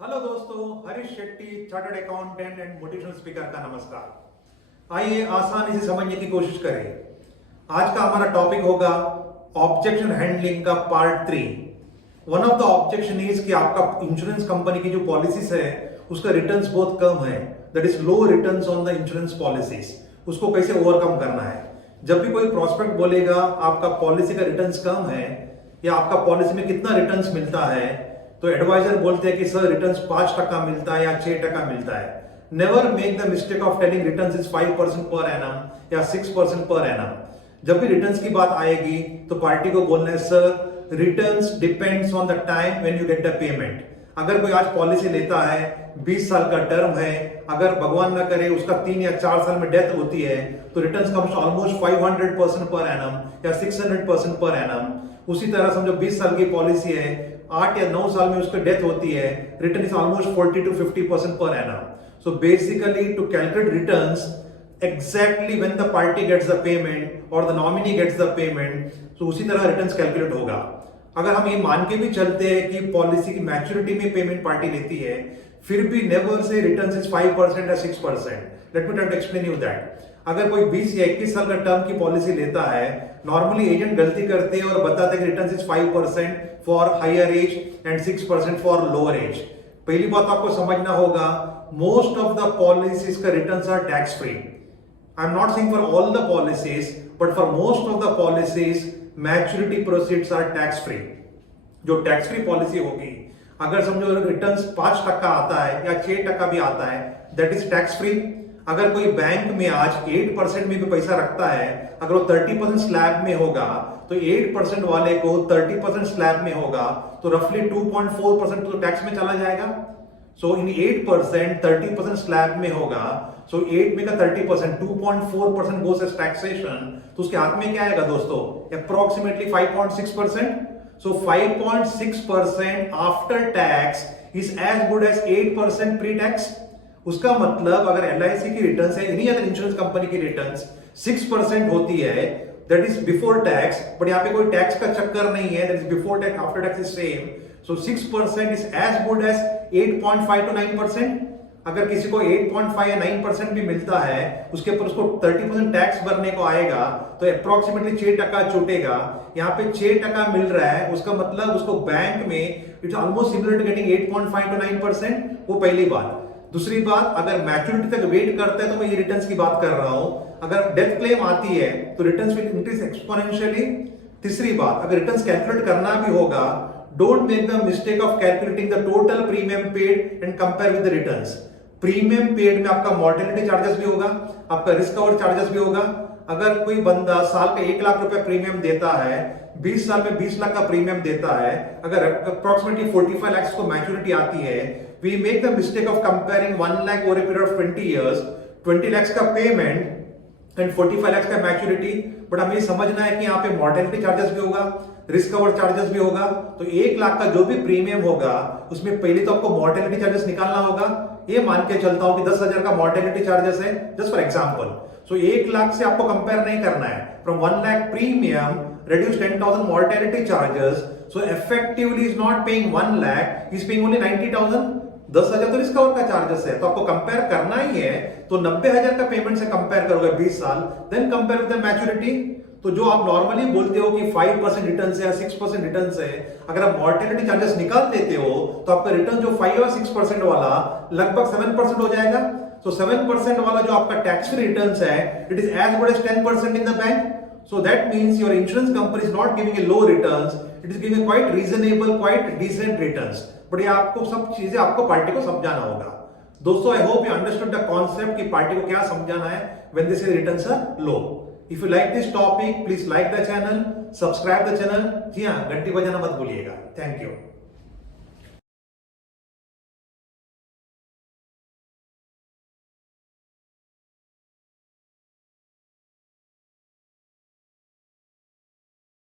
Hello दोस्तों, Harish Shetty chartered accountant and motivational speaker का नमस्कार। आइए आसानी से समझने की कोशिश करें। आज का हमारा टॉपिक होगा ऑब्जेक्शन हैंडलिंग का part 3। One of the objection is कि आपका इंश्योरेंस कंपनी की जो पॉलिसीज है उसका रिटर्न्स बहुत कम है, that is low returns on the insurance policies. उसको कैसे ओवरकम करना है। जब भी कोई प्रोस्पेक्ट बोलेगा आपका पॉलिसी का रिटर्न्स कम है या आपका पॉलिसी में कितना रिटर्न्स मिलता है, तो एडवाइजर बोलते हैं कि सर रिटर्न्स 5% मिलता है या 6% मिलता है। Never make the mistake of telling returns is 5% per annum या 6% पर एनम। जब भी रिटर्न्स की बात आएगी तो पार्टी को बोलना है sir returns depends on the time when you get the payment. अगर कोई आज पॉलिसी लेता है, 20 साल का टर्म है, अगर भगवान ना करे उसका 3 या 4 साल में डेथ होती है तो returns comes almost 500% per annum या 600% पर एनम। उसी तरह समझो 20 साल की पॉलिसी है, 8 या 9 साल में उसकी डेथ होती है, return is almost 40 to 50% per annum. So basically to calculate returns exactly when the party gets the payment or the nominee gets the payment, so उसी तरह रिटर्न्स कैलकुलेट होगा। अगर हम ये मान के भी चलते हैं कि पॉलिसी की मैच्योरिटी में पेमेंट पार्टी लेती है, फिर भी नेवर से रिटर्न्स इज 5% या 6%। Let me try to explain you that. अगर कोई 20 या 21 साल का टर्म की पॉलिसी लेता है, नॉर्मली एजेंट गलती करते हैं और बताते हैं कि returns is 5% for higher age and 6% for lower age. पहली बात आपको समझना होगा, मोस्ट ऑफ द पॉलिसीज का returns are tax free. I am not saying for all the policies, but for most of the policies maturity proceeds are tax free. जो tax free policy होगी, अगर समझो रिटर्न्स 5% आता है या 6% भी आता है, दैट इज टैक्स फ्री। अगर कोई बैंक में आज 8% में भी पैसा रखता है, अगर वो 30% स्लैब में होगा तो 8% वाले को 30% स्लैब में होगा तो रफली 2.4% तो टैक्स में चला जाएगा। सो इन 8% 30% स्लैब में होगा, सो 8 में का 30% 2.4% गोस एज टैक्सेशन, तो उसके हाथ में क्या आएगा दोस्तों? Approximately 5.6%। So 5.6% after tax is as good as 8% pre tax. उसका मतलब अगर LIC की रिटर्न्स है, एनी अदर इंश्योरेंस कंपनी की रिटर्न्स 6% होती है, that is before tax, but यहाँ पे कोई टैक्स का चक्कर नहीं है, that is before tax after tax is same. So 6% is as good as 8.5 to 9%। अगर किसी को 8.5 या 9% भी मिलता है, उसके ऊपर उसको 30% टैक्स भरने को आएगा तो अप्रोक्सीमेटली 6% छूटेगा। यहाँ पे 6% मिल रहा है, उसका मतलब उसको बैंक में it's almost similar to getting 8.5 to 9%। वो पहली बात। दूसरी बात, अगर मैच्योरिटी तक वेट करता है तो मैं ये रिटर्न्स की बात कर रहा हूं, अगर डेथ क्लेम आती है तो रिटर्न्स विल इंक्रीज एक्सपोनेंशियली। तीसरी बात, अगर रिटर्न्स कैलकुलेट करना भी होगा, don't make the mistake of calculating the total premium paid and compare with the returns. Premium paid में आपका मॉर्टेलिटी चार्जेस भी होगा, आपका रिस्क कवर चार्जेस भी होगा। अगर कोई बंदा साल का 1 लाख रुपए प्रीमियम देता है, 20 साल में 20 लाख का प्रीमियम देता है, अगर अप्रोक्सीमेटली 45 लाख को मैच्योरिटी आती है, we make the mistake of comparing 1 lakh over a period of 20 years, 20 lakhs का पेमेंट एंड 45 lakhs का मैच्योरिटी। बट हमें समझना है कि यहाँ पे मॉर्टेलिटी चार्जेस भी होगा, रिस्क कवर चार्जेस भी होगा। तो 1 लाख का जो भी प्रीमियम होगा उसमें पहले तो आपको मॉर्टेलिटी चार्जेस निकालना होगा। ये मान के चलता हूं कि 10,000 का मॉर्टेलिटी चार्जेस है, जस्ट फॉर एग्जांपल। सो 1 लाख से आपको कंपेयर नहीं करना है। From 1 lakh premium reduce 10,000 mortality charges, so effectively is not paying 1 lakh, he is paying only 90,000। 10,000 तो रिस्क कवर का चार्जेस है, तो आपको कंपेयर करना ही है तो 90,000 का पेमेंट से कंपेयर करोगे 20 साल, then compare with the maturity. तो जो आप नॉर्मली बोलते हो कि 5% रिटर्न है या 6% रिटर्न है, अगर आप मॉर्टेलिटी चार्जेस निकाल देते हो तो आपका रिटर्न जो 5 और 6% वाला लगभग 7% हो जाएगा। तो 7% वाला जो आपका टैक्स फ्री रिटर्न है, it is as good as 10% in the bank. So that means your insurance company is not giving a low returns, it is giving a quite reasonable, quite decent returns. But ये आपको सब चीजें आपको party को समझाना होगा। दोस्तों, I hope you understood the concept कि पार्टी को क्या समझाना है when they say returns are low. If you like this topic, please like the channel, subscribe the channel। जी हाँ, घंटी बजाना मत भूलिएगा। Thank you.